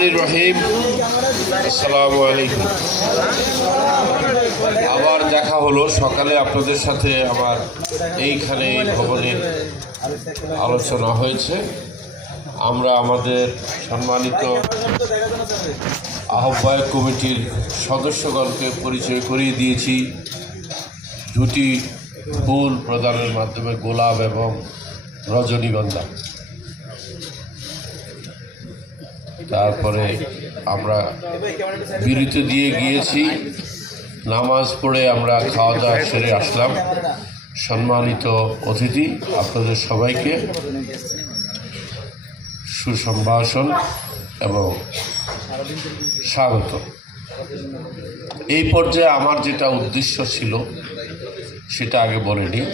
রহমানির রহিম। আসসালামু আলাইকুম। আবার দেখা হলো সকালে আপনাদের সাথে। আমার এইখানে এই ভবনের আলোচনা হয়েছে। আমরা আমাদের সম্মানিত আহ্বায়ক কমিটির সদস্যগণকে পরিচয় করিয়ে দিয়েছি দুটি ফুল প্রদানের মাধ্যমে, গোলাপ এবং রজনীগন্ধা। তারপরে আমরা বিরতি দিয়ে গিয়েছি, নামাজ পড়ে আমরা খাওয়া দাওয়া সেরে আসলাম। সম্মানিত অতিথি, আপনাদের সবাইকে সুসম্ভাষণ এবং স্বাগত। এই পর্যায়ে আমার যেটা উদ্দেশ্য ছিল সেটা আগে বলে নিই,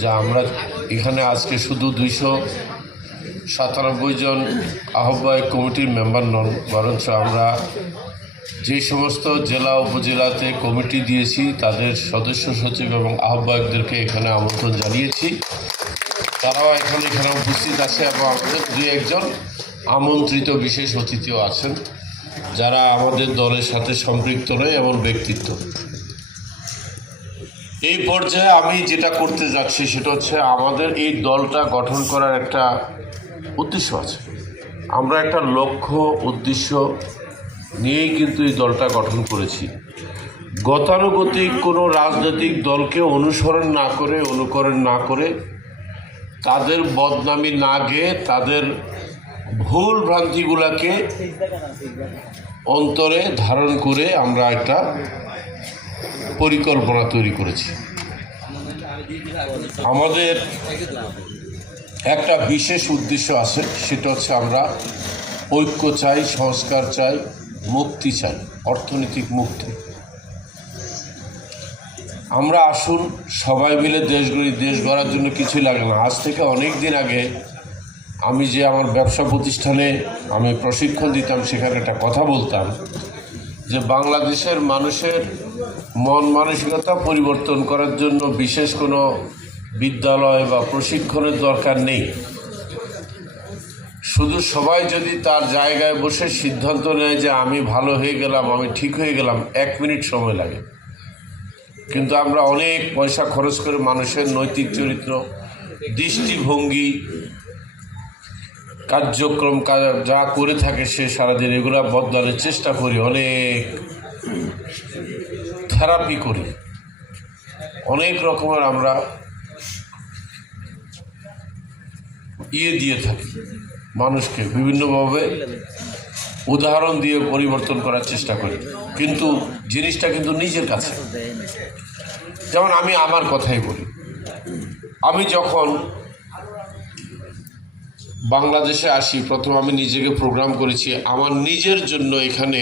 যে আমরা এখানে আজকে শুধু 297 জন আহ্বায়ক কমিটির মেম্বার নন, বরঞ্চ আমরা যে সমস্ত জেলা উপজেলাতে কমিটি দিয়েছি তাদের সদস্য সচিব এবং আহ্বায়কদেরকে এখানে আমন্ত্রণ জানিয়েছি। তারাও এখানে উপস্থিত আছে এবং আমাদের 2-1 জন আমন্ত্রিত বিশেষ অতিথিও আছেন যারা আমাদের দলের সাথে সম্পৃক্ত নয় এমন ব্যক্তিত্ব। এই পর্যায়ে আমি যেটা করতে যাচ্ছি সেটা হচ্ছে, আমাদের এই দলটা গঠন করার একটা উদ্দেশ্য আছে। আমরা একটা লক্ষ্য উদ্দেশ্য নিয়েই কিন্তু এই দলটা গঠন করেছি। গতানুগতিক কোনো রাজনৈতিক দলকে অনুকরণ না করে তাদের বদনামি না গেয়ে তাদের ভুল ভ্রান্তিগুলোকে অন্তরে ধারণ করে আমরা একটা পরিকল্পনা তৈরি করেছি। আমাদের একটা বিশেষ উদ্দেশ্য আছে, সেটা হচ্ছে আমরা ঐক্য চাই, সংস্কার চাই, মুক্তি চাই, অর্থনৈতিক মুক্তি। আমরা আসুন সবাই মিলে দেশ গড়ি। দেশ গড়ার জন্য কিছুই লাগে না। আজ থেকে অনেক দিন আগে আমি যে আমার ব্যবসা প্রতিষ্ঠানে আমি প্রশিক্ষণ দিতাম, সেখানে একটা কথা বলতাম যে বাংলাদেশের মানুষের মন মানসিকতা পরিবর্তন করার জন্য বিশেষ কোনো বিদ্যালয় বা প্রশিক্ষণের দরকার নেই। শুধু সবাই যদি তার জায়গায় বসে সিদ্ধান্ত নেয় যে আমি ভালো হয়ে গেলাম, আমি ঠিক হয়ে গেলাম, 1 মিনিট সময় লাগে। কিন্তু আমরা অনেক পয়সা খরচ করে মানুষের নৈতিক চরিত্র, দৃষ্টিভঙ্গি, কার্যক্রম যা করে থাকে সে সারাদিন, এগুলা বদলানোর চেষ্টা করি, অনেক থেরাপি করি, অনেক রকমের আমরা দিয়ে থাকি মানুষকে, বিভিন্নভাবে উদাহরণ দিয়ে পরিবর্তন করার চেষ্টা করি। কিন্তু জিনিসটা কিন্তু নিজের কাছে। যেমন আমি আমার কথাই বলি, আমি যখন বাংলাদেশে আসি প্রথম আমি নিজেকে প্রোগ্রাম করেছি আমার নিজের জন্য। এখানে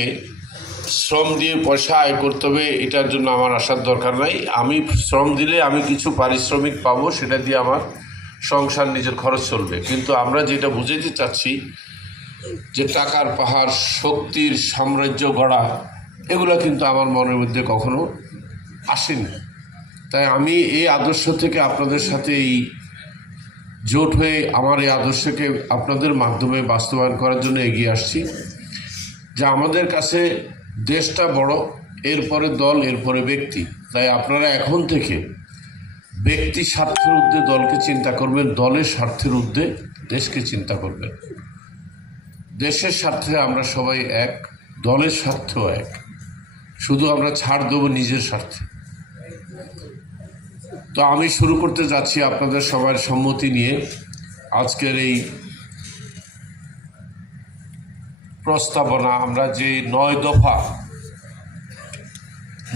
শ্রম দিয়ে পয়সা আয় করতে হবে এটার জন্য আমার আসার দরকার নাই। আমি শ্রম দিলে আমি কিছু পারিশ্রমিক পাবো, সেটা দিয়ে আমার সংসার, নিজের খরচ চলবে। কিন্তু আমরা যেটা বুঝাতে চাচ্ছি যে টাকার পাহাড়, শক্তির সাম্রাজ্য গড়া, এগুলো কিন্তু আমার মনের মধ্যে কখনো আসেনি। তাই আমি এই আদর্শ থেকে আপনাদের সাথে এই জোট হয়ে আমার এই আদর্শকে আপনাদের মাধ্যমে বাস্তবায়ন করার জন্য এগিয়ে আসছি। যে আমাদের কাছে দেশটা বড়, এরপরে দল, এরপরে ব্যক্তি। তাই আপনারা এখন থেকে ব্যক্তি স্বার্থের ঊর্ধ্বে দলকে চিন্তা করবেন, দলের স্বার্থের ঊর্ধ্বে দেশকে চিন্তা করবেন। দেশের স্বার্থে আমরা সবাই এক, দলের স্বার্থেও এক। শুধু আমরা ছাড় দেবো নিজের স্বার্থে। তো আমি শুরু করতে যাচ্ছি আপনাদের সবার সম্মতি নিয়ে আজকের এই প্রস্তাবনা। আমরা যে 9 দফা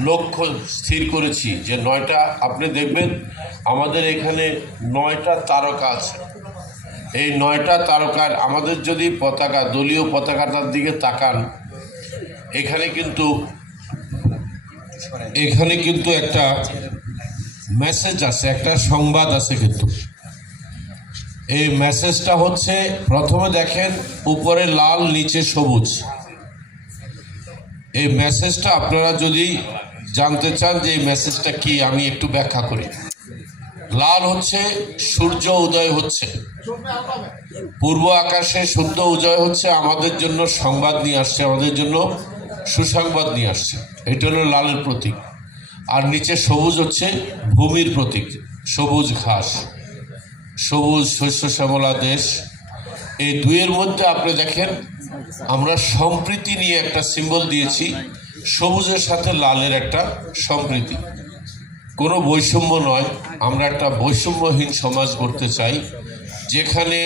লক্ষ্য স্থির করেছি, যে 9টা, আপনি দেখবেন আমাদের এখানে 9টা তারকা আছে। এই 9টা তারকার আমাদের যদি পতাকা, দলীয় পতাকাটার দিকে তাকান, এখানে কিন্তু একটা মেসেজ আছে, একটা সংবাদ আছে। কিন্তু এই মেসেজটা হচ্ছে, প্রথমে দেখেন উপরে লাল, নিচে সবুজ। এই মেসেজটা আপনারা যদি জানতে চান যে এই মেসেজটা কি, আমি একটু ব্যাখ্যা করি। লাল হচ্ছে সূর্য উদয় হচ্ছে, পূর্ব আকাশে শুদ্ধ উদয় হচ্ছে, আমাদের জন্য সংবাদ নিয়ে আসছে, আমাদের জন্য সুসংবাদ নিয়ে আসছে। এটা হলো লালের প্রতীক। আর নিচে সবুজ হচ্ছে ভূমির প্রতীক, সবুজ ঘাস, সবুজ শস্য শ্যামলা দেশ। এই দুইয়ের মধ্যে আপনি দেখেন আমরা সম্প্রীতি নিয়ে একটা সিম্বল দিয়েছি, সবুজের সাথে লালের একটা সম্প্রীতি, কোনো বৈষম্য নয়। আমরা একটা বৈষম্যহীন সমাজ করতে চাই, যেখানে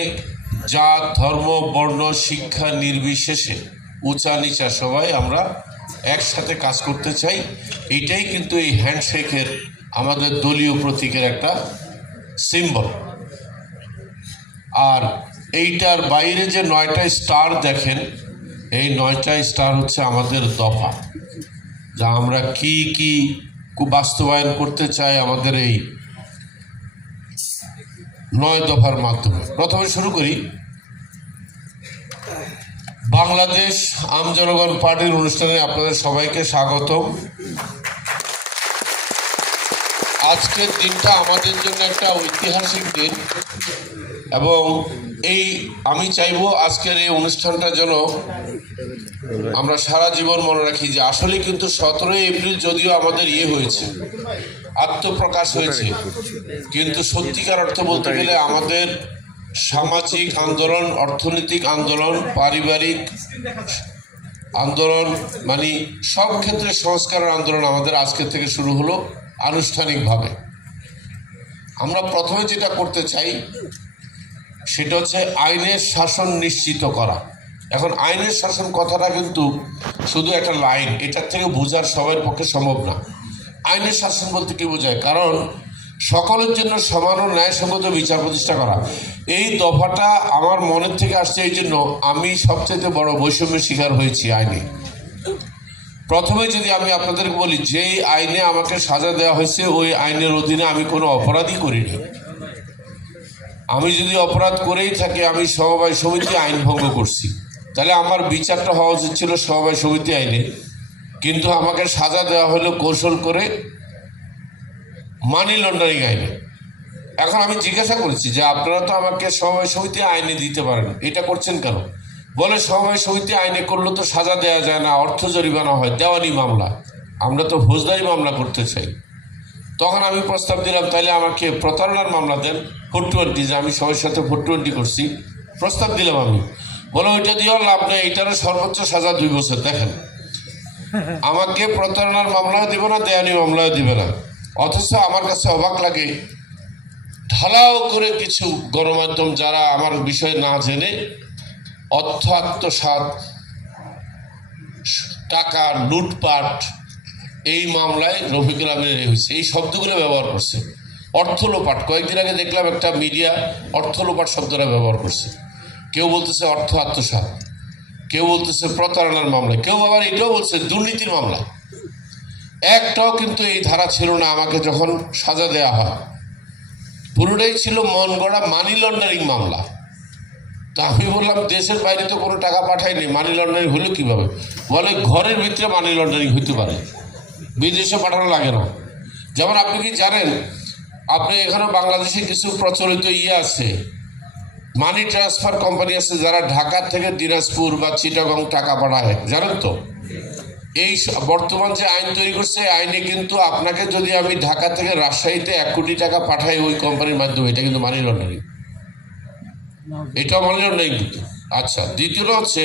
জাত, ধর্ম, বর্ণ, শিক্ষা নির্বিশেষে উঁচা নিচা সবাই আমরা একসাথে কাজ করতে চাই। এইটাই কিন্তু এই হ্যান্ডশেকের আমাদের দলীয় প্রতীকের একটা সিম্বল। আর এইটার বাইরে যে 9টা স্টার দেখেন, এই 9টা স্টার হচ্ছে আমাদের দফা, যা আমরা কি কি বাস্তবায়ন করতে চাই আমাদের এই 9 দফার মাধ্যমে। প্রথমে শুরু করি বাংলাদেশ আম জনগণ পার্টির অনুষ্ঠানে আপনাদের সবাইকে স্বাগতম। আজকের দিনটা আমাদের জন্য একটা ঐতিহাসিক দিন এবং আমি চাইবো আজকের এই অনুষ্ঠানটা যেন আমরা সারা জীবন মনে রাখি যে আসলে কিন্তু 17 এপ্রিল যদিও আমাদের হয়েছে, আত্মপ্রকাশ হয়েছে, কিন্তু সত্যিকার অর্থ বলতে গেলে আমাদের সামাজিক আন্দোলন, অর্থনৈতিক আন্দোলন, পারিবারিক আন্দোলন, মানে সব ক্ষেত্রে সংস্কারের আন্দোলন আমাদের আজকের থেকে শুরু হলো আনুষ্ঠানিকভাবে। আমরা প্রথমে যেটা করতে চাই সেটা হচ্ছে আইনের শাসন নিশ্চিত করা। এখন আইনের শাসন কথাটা কিন্তু শুধু একটা লাইন, এটার থেকে বোঝার সবার পক্ষে সম্ভব না। আইনের শাসন বলতে কি বোঝায়? কারণ সকলের জন্য সমান ও ন্যায়সঙ্গত বিচার প্রতিষ্ঠা করা। এই দফাটা আমার মনের থেকে আসছে, এই জন্য আমি সবচেয়ে বড় বৈষম্যের শিকার হয়েছি আইনে। প্রথমে যদি আমি আপনাদেরকে বলি, যেই আইনে আমাকে সাজা দেওয়া হয়েছে ওই আইনের অধীনে আমি কোনো অপরাধই করিনি। আমি যদি অপরাধ করেই থাকি, আমি সমবায় সমিতি আইন ভঙ্গ করছি, তাহলে আমার বিচারটা হওয়া উচিত ছিল সমবায় সমিতি আইনে, কিন্তু আমাকে সাজা দেওয়া হলো কৌশল করে মানি লন্ডারিং আইনে। এখন আমি জিজ্ঞাসা করেছি যে আপনারা তো আমাকে সমবায় সমিতি আইনে দিতে পারেন, এটা করছেন কেন? বলে সমবায় সমিতি আইনে করলে তো সাজা দেওয়া যায় না, অর্থ জরিমানা হয়, দেওয়ানি মামলা, আমরা তো ফৌজদারি মামলা করতে চাই। তখন আমি প্রস্তাব দিলাম তাহলে আমাকে প্রতারণার মামলা দেন, 420, যে আমি সবার সাথে 420 করছি, প্রস্তাব দিলাম আমি। বলে ওইটা দিয়েও লাভ নেই, এটারও সর্বোচ্চ সাজা 2 বছর। দেখেন, আমাকে প্রতারণার মামলাও দিব না, দেওয়ানি মামলাও দিবে না। অথচ আমার কাছে অবাক লাগে, ঢালাও করে কিছু গণমাধ্যম যারা আমার বিষয় না জেনে অর্থ আত্মসাৎ, টাকা লুটপাট, এই মামলায় রফিকুল আমিনের হয়েছে, এই শব্দগুলো ব্যবহার করছে। অর্থ লোপাট, কয়েকদিন আগে দেখলাম একটা মিডিয়া অর্থ লোপাট শব্দটা ব্যবহার করছে। কেউ বলতেছে অর্থ আত্মসাৎ, কেউ বলতেছে প্রতারণার মামলা, কেউ আবার এটাও বলছে দুর্নীতির মামলা। একটাও কিন্তু এই ধারা ছিল না আমাকে যখন সাজা দেওয়া হয়, পুরোটাই ছিল মন গড়া মানি লন্ডারিং মামলা। তো আমি বললাম দেশের বাইরে তো কোনো টাকা পাঠায়নি, মানি লন্ডারিং হলো কীভাবে? বলে ঘরের ভিতরে মানি লন্ডারিং হইতে পারে, বিদেশে পাঠানো লাগে না। যেমন আপনি কি জানেন, আপনি এখানে বাংলাদেশে কিছু প্রচলিত আছে, মানি ট্রান্সফার কোম্পানি আছে যারা ঢাকা থেকে দিনাজপুর বা চিটাগং টাকা পাঠায়, জানেন তো? এই বর্তমান যে আইন তৈরি করছে, আইনে কিন্তু আপনাকে যদি আমি ঢাকা থেকে রাজশাহীতে 1 কোটি টাকা পাঠাই ওই কোম্পানির মাধ্যমে, এটা কিন্তু মানি লন্ডারিং, এটাও মানি লন্ডারিং কিন্তু। আচ্ছা, দ্বিতীয়টা হচ্ছে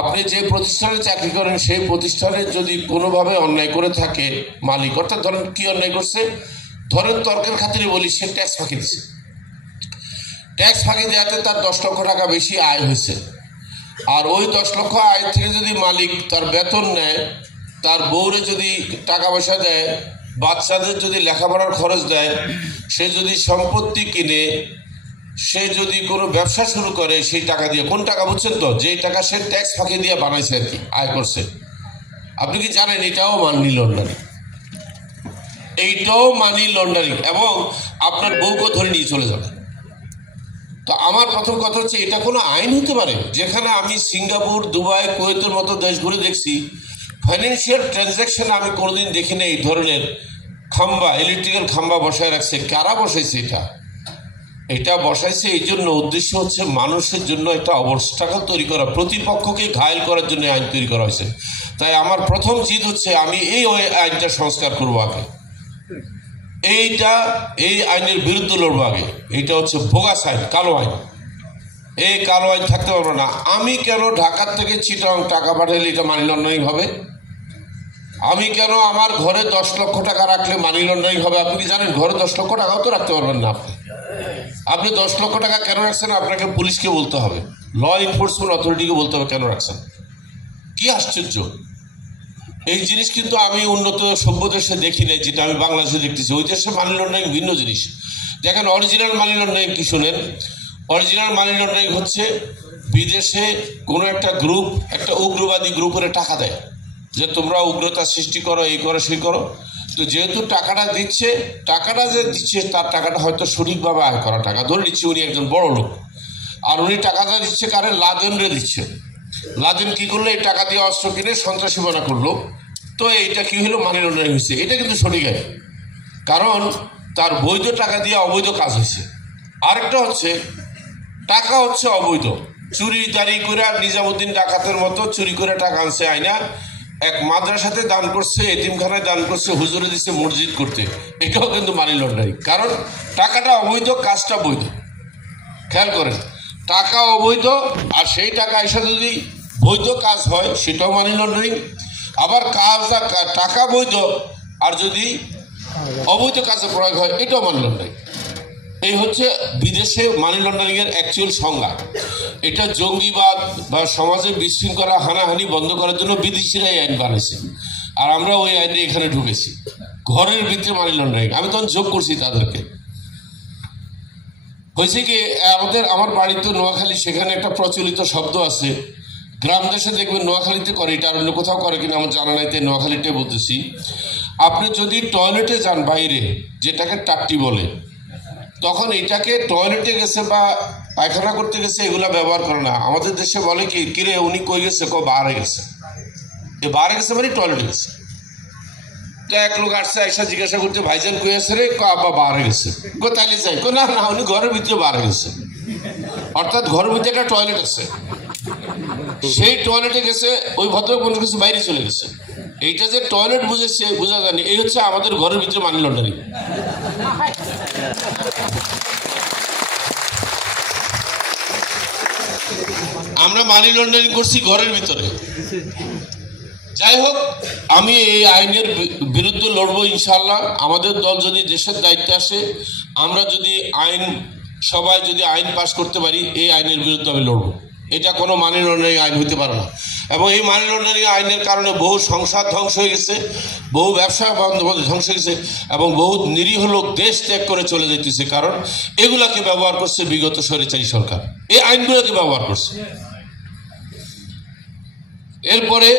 আপনি যে প্রতিষ্ঠানে চাকরি করেন সেই প্রতিষ্ঠানে যদি কোনোভাবে অন্যায় করে থাকে মালিক, অর্থাৎ ধরেন কি অন্যায় করছে, ধরেন তর্কের খাতিরে বলি সে ট্যাক্স ফাঁকি দিচ্ছে, ট্যাক্স ফাঁকি দেওয়াতে তার 10 লক্ষ টাকা বেশি আয় হয়েছে, আর ওই 10 লক্ষ আয় থেকে যদি মালিক তার বেতন নেয়, তার বউরে যদি টাকা পয়সা দেয়, বাচ্চাদের যদি লেখাপড়ার খরচ দেয়, সে যদি সম্পত্তি কিনে, সে যদি কোনো ব্যবসা শুরু করে সেই টাকা দিয়ে, কোন টাকা বুঝছেন তো, যেই টাকা সে ট্যাক্স ফাঁকি দিয়ে বানাইছে আর কি, আয় করছে, আপনি কি জানেন এটাও মানি লন্ডারিং? এইটাও মানি লন্ডারিং, এবং আপনার বউকে ধরে নিয়ে চলে যাবে। তো আমার প্রথম কথা হচ্ছে, এটা কোনো আইন হতে পারে? যেখানে আমি সিঙ্গাপুর, দুবাই, কুয়েতের মতো দেশ ঘুরে দেখছি, ফাইন্যান্সিয়াল ট্রানজ্যাকশনে আমি কোনোদিন দেখিনি এই ধরনের খাম্বা, ইলেকট্রিক্যাল খাম্বা বসায় রাখছে। কারা বসাইছে এটা? এটা বসাইছে এই জন্য, উদ্দেশ্য হচ্ছে মানুষের জন্য একটা অবস্থাকাল তৈরি করা, প্রতিপক্ষকে ঘায়েল করার জন্য আইন তৈরি করা হয়েছে। তাই আমার প্রথম জিদ হচ্ছে আমি এই আইনটা সংস্কার করবো আগে, এই আইনের বিরুদ্ধে লড়বো আগে। এইটা হচ্ছে বোগাস আইন, কালো আইন। এই কালো আইন থাকতে পারবো না। আমি কেন ঢাকার থেকে চিটাং টাকা পাঠাইলে এটা মানি লন্ডারিং হবে? আমি কেন আমার ঘরে 10 লক্ষ টাকা রাখলে মানি লন্ডারিং হবে? আপনি কি জানেন ঘরে 10 লক্ষ টাকাও তো রাখতে পারবেন না আপনি 10 লক্ষ টাকা কেন রাখছেন আপনাকে পুলিশকে বলতে হবে, ল এনফোর্সমেন্ট অথরিটিকে বলতে হবে কেন রাখছেন। কি আশ্চর্য! এই জিনিস কিন্তু আমি উন্নত সভ্য দেশে দেখি নাই, যেটা আমি বাংলাদেশে দেখতেছি। ওই দেশে মানি লন্ডারিং ভিন্ন জিনিস। দেখেন অরিজিনাল মানি লন্ডারিং কি শোনেন। অরিজিনাল মানি লন্ডারিং হচ্ছে বিদেশে কোনো একটা গ্রুপ একটা উগ্রবাদী গ্রুপের টাকা দেয় যে তোমরা উগ্রতা সৃষ্টি করো, এই করো সেই করো। তো যেহেতু টাকাটা যে দিচ্ছে তার টাকাটা হয়তো সঠিকভাবে আয় করা টাকা, ধরে নিচ্ছে উনি একজন বড় লোক, আর উনি টাকাটা দিচ্ছে কারে? লাদেনরে দিচ্ছে। লাদেন কি করলো? এই টাকা দিয়ে অস্ত্র কিনে সন্ত্রাসীপনা করলো। তো এইটা কি হলো? মানি লন্ডারিং হয়েছে। এটা কিন্তু সঠিক আইন, কারণ তার বৈধ টাকা দিয়ে অবৈধ কাজ হয়েছে। আরেকটা হচ্ছে টাকা হচ্ছে অবৈধ, চুরি দাঁড়ি করে নিজামুদ্দিন ডাকাতের মতো চুরি করে টাকা আনছে আইনা, এক মাদ্রাসাতে দান করছে, এতিমখানায় দান করছে, হুজুরে দিচ্ছে মসজিদ করতে। এটাও কিন্তু মানি লন্ডারিং, কারণ টাকাটা অবৈধ, কাজটা বৈধ। খেয়াল করেন, টাকা অবৈধ আর সেই টাকা এসে যদি বৈধ কাজ হয় সেটাও মানি লন্ডারিং। আবার টাকা বৈধ আর যদি অবৈধ কাজে প্রয়োগ হয় এটাও মানি লন্ডারিং। এই হচ্ছে বিদেশে মানি লন্ডারিংয়ের অ্যাকচুয়াল সংজ্ঞা। এটা জঙ্গিবাদ বা সমাজে বিশৃঙ্খলা হানাহানি বন্ধ করার জন্য বিদেশিরাই আইন বানিয়েছে, আর আমরা ওই আইনে এখানে ঢুকেছি। ঘরের ভিতরে মানি লন্ডারিং, আমি তখন যোগ করছি তাদেরকে। হয়েছে কি, আমার বাড়িতে নোয়াখালী, সেখানে একটা প্রচলিত শব্দ আছে, গ্রাম দেশে দেখবেন নোয়াখালীতে করে, এটা আর অন্য কোথাও করে কিনা আমার জানা নাই, তাই নোয়াখালীতে বলতেছি। আপনি যদি টয়লেটে যান বাইরে, যেটাকে টাট্টি বলে, তখন এটাকে টয়লেটে গেছে বা পায়খানা করতে গেছে এগুলা ব্যবহার করে না। আমাদের দেশে বলে কি, কিরে উনি কই গেছে? বাহারে গেছে। এ বাহারে গেছে মানে টয়লেটে গেছে। তো এক লোক আসছে, আইসা জিজ্ঞাসা করতে, ভাইজান কই আছে রে? আব্বা বাহারে গেছে। তাইলে যাই? না না, উনি ঘরের ভিতরে বাহারে গেছে। অর্থাৎ ঘরের ভিতরে একটা টয়লেট আছে, সেই টয়লেটে গেছে। ওই ভদ্রলোক মনে কিছু বাইরে চলে গেছে। এইটা যে টয়লেট বুঝেছে বোঝা যায়নি, এই হচ্ছে আমাদের ঘরের ভিতরে মানি লন্ডারিং। আমরা মানি লন্ডারিং করছি ঘরের ভিতরে। যাই হোক, আমি এই আইনের বিরুদ্ধে লড়বো ইনশাল্লাহ। আমাদের দল যদি দেশের দায়িত্বে আসে, আমরা যদি সবাই যদি আইন পাশ করতে পারি, এই আইনের বিরুদ্ধে আমি লড়বো। এটা কোনো মানি লন্ডারিং আইন হইতে পারে না। এবং এই মানি লন্ডারিং আইনের কারণে বহু সংসার ধ্বংস হয়ে গেছে, বহু ব্যবসা ধ্বংস হয়ে গেছে, এবং বহু নিরীহ লোক দেশ ত্যাগ করে চলে যেতেছে। কারণ এগুলাকে ব্যবহার করছে বিগত স্বৈরাচারী সরকার, এই আইনগুলোকে ব্যবহার করছে। এরপরে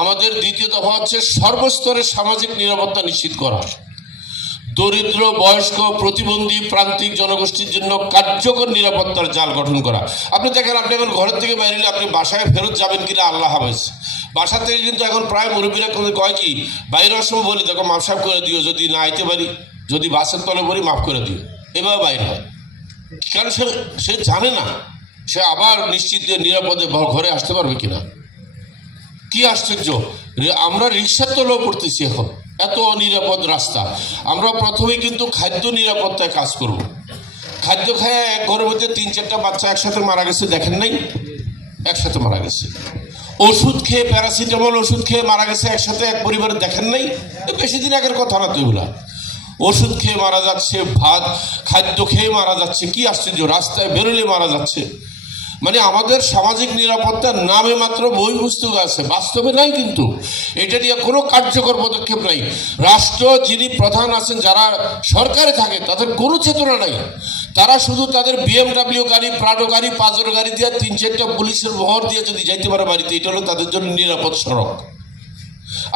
আমাদের দ্বিতীয় দফা হচ্ছে সর্বস্তরের সামাজিক নিরাপত্তা নিশ্চিত করা, দরিদ্র, বয়স্ক, প্রতিবন্ধী, প্রান্তিক জনগোষ্ঠীর জন্য কার্যকর নিরাপত্তার জাল গঠন করা। আপনি দেখেন, আপনি এখন ঘরের থেকে বাইরে আপনি বাসায় ফেরত যাবেন কিনা আল্লাহ হাফেজ। বাসা থেকে কিন্তু এখন প্রায় মুরব্বীরা কয় কি, বাইরের সময় বলে দেখো মাফ সাফ করে দিও, যদি না আইতে পারি, যদি বাসের তলে পড়ি মাফ করে দিও, এভাবে বাইরে হয়। কারণ সে জানে না সে আবার নিশ্চিত নিরাপদে ঘরে আসতে পারবে কিনা। কি আশ্চর্য, আমরা রিক্সার তলেও পড়তেছি এখন, এত অনিরাপদ রাস্তা। আমরা প্রথমে কিন্তু খাদ্য নিরাপত্তায় কাজ করব। খাদ্য খায় এক ঘরের মধ্যে 3-4টা বাচ্চা একসাথে মারা গেছে, দেখেন নাই? একসাথে মারা গেছে। ওষুধ খেয়ে, প্যারাসিটামল ওষুধ খেয়ে মারা গেছে একসাথে এক পরিবারে, দেখেন নাই? বেশি দিন আগের কথা না তো এগুলা। ওষুধ খেয়ে মারা যাচ্ছে, খাদ্য খেয়ে মারা যাচ্ছে। কি আশ্চর্য, রাস্তায় বেরোলে মারা যাচ্ছে। মানে আমাদের সামাজিক নিরাপত্তার নামে মাত্র বই পুস্তক আছে, বাস্তবে নাই। কিন্তু এটা নিয়ে কোনো কার্যকর পদক্ষেপ নাই। রাষ্ট্র যিনি প্রধান আছেন, যারা সরকারে থাকে, তাদের কোনো চেতনা নাই। তারা শুধু তাদের BMW গাড়ি, প্রাডো গাড়ি, পাজেরো গাড়ি দিয়ে 3-4টা পুলিশের মোহর দিয়ে যদি যাইতে পারে বাড়িতে, এটা হলো তাদের জন্য নিরাপদ সড়ক।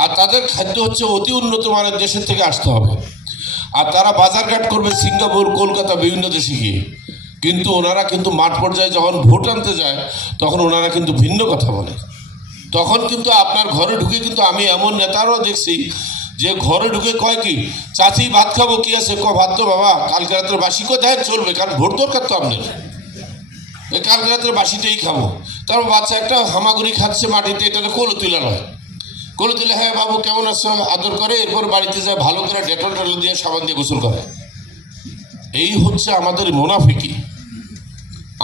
আর তাদের খাদ্য হচ্ছে অতি উন্নত মানের দেশের থেকে আসতে হবে। আর তারা বাজারঘাট করবে সিঙ্গাপুর, কলকাতা, বিভিন্ন দেশে গিয়ে। কিন্তু ওনারা কিন্তু মাঠ পর্যায়ে যখন ভোট আনতে যায়, তখন ওনারা কিন্তু ভিন্ন কথা বলে। তখন কিন্তু আপনার ঘরে ঢুকে কিন্তু আমি এমন নেতারাও দেখছি যে ঘরে ঢুকে কয় কি, চাচি ভাত খাবো, কি আছে ক ভাত তো বাবা কালকে রাত্রে বাসি কো দেয় চলবে, কারণ ভোট দরকার তো আপনার, ওই কালকে রাত্রে বাসিটাই খাবো। তারপর বাচ্চা একটা হামাগুড়ি খাচ্ছে মাটিতে, এটা কোলে তুলে নয়, কোলে তুলে হ্যাঁ বাবু কেমন আছো আদর করে, এরপর বাড়িতে যায় ভালো করে ডেটল টেটল দিয়ে সাবান দিয়ে গোসল করে। এই হচ্ছে আমাদের মুনাফিকি।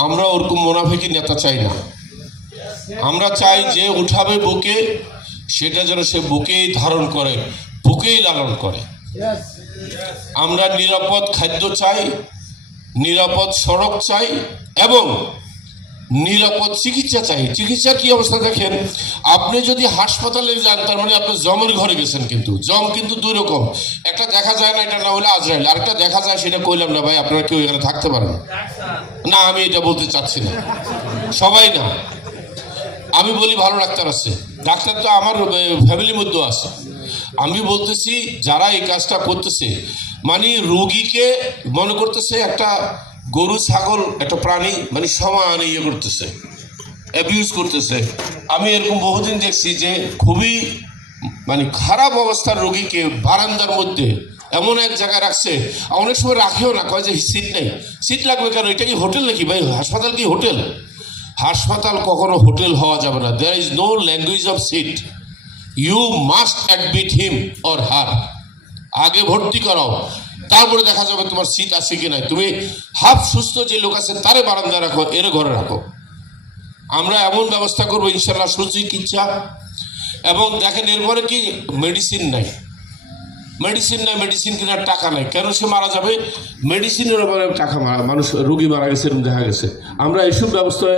আমরা ওরকম মুনাফিকি নেতা চাই না। আমরা চাই যে উঠাবে বুকে, সেটা যেন সে বুকেই ধারণ করে, বুকেই লালন করে। আমরা নিরাপদ খাদ্য চাই, নিরাপদ সড়ক চাই এবং নিরাপদ চিকিৎসা চাই। চিকিৎসার কি অবস্থা দেখেন, আপনি যদি হাসপাতালে যান তার মানে আপনি জমের ঘরে গেছেন, কিন্তু জম কিন্তু দুই রকম, একটা দেখা যায় না, এটা না হলে আজরাইল, আরেকটা দেখা যায়, সেটা কইলাম না ভাই, আপনারা কেউ এখানে থাকতে পারেন না, আমি এটা বলতে চাচ্ছি না, সবাই না, আমি বলি ভালো ডাক্তার আছে, ডাক্তার তো আমার ফ্যামিলির মধ্যেও আছে। আমি বলতেছি যারা এই কাজটা করতেছে, মানে রোগীকে মনে করতেছে একটা গরু ছাগল একটা প্রাণী, মানে সমান ইয়ে করতেছে, অ্যাবিউজ করতেছে। আমি এরকম বহুদিন দেখছি যে খুবই মানে খারাপ অবস্থার রোগীকে বারান্দার মধ্যে এমন এক জায়গায় রাখছে, অনেক সময় রাখেও না, কয় যে সিট নেই। সিট লাগবে কেন, এটা কি হোটেল নাকি ভাই? হাসপাতাল কি হোটেল? হাসপাতাল কখনো হোটেল হওয়া যাবে না। There is no language of seat, you must admit him or her. আগে ভর্তি করাও, তারপরে দেখা যাবে তোমার সিট আছে কি নাই। তুমি হাফ সুস্থ যে লোক আছে তারে বারান্দায় রাখো, এর ঘরে রাখো। আমরা এমন ব্যবস্থা করবো ইনশাল্লাহ সুচিকিৎসা। এবং দেখেন এরপরে কি মেডিসিন নাই, মেডিসিন নাই, মেডিসিন কেনার টাকা নাই, কেন সে মারা যাবে? মেডিসিনের উপরে টাকা, মানুষ রোগী মারা গেছে এরকম দেখা গেছে। আমরা এইসব ব্যবস্থায়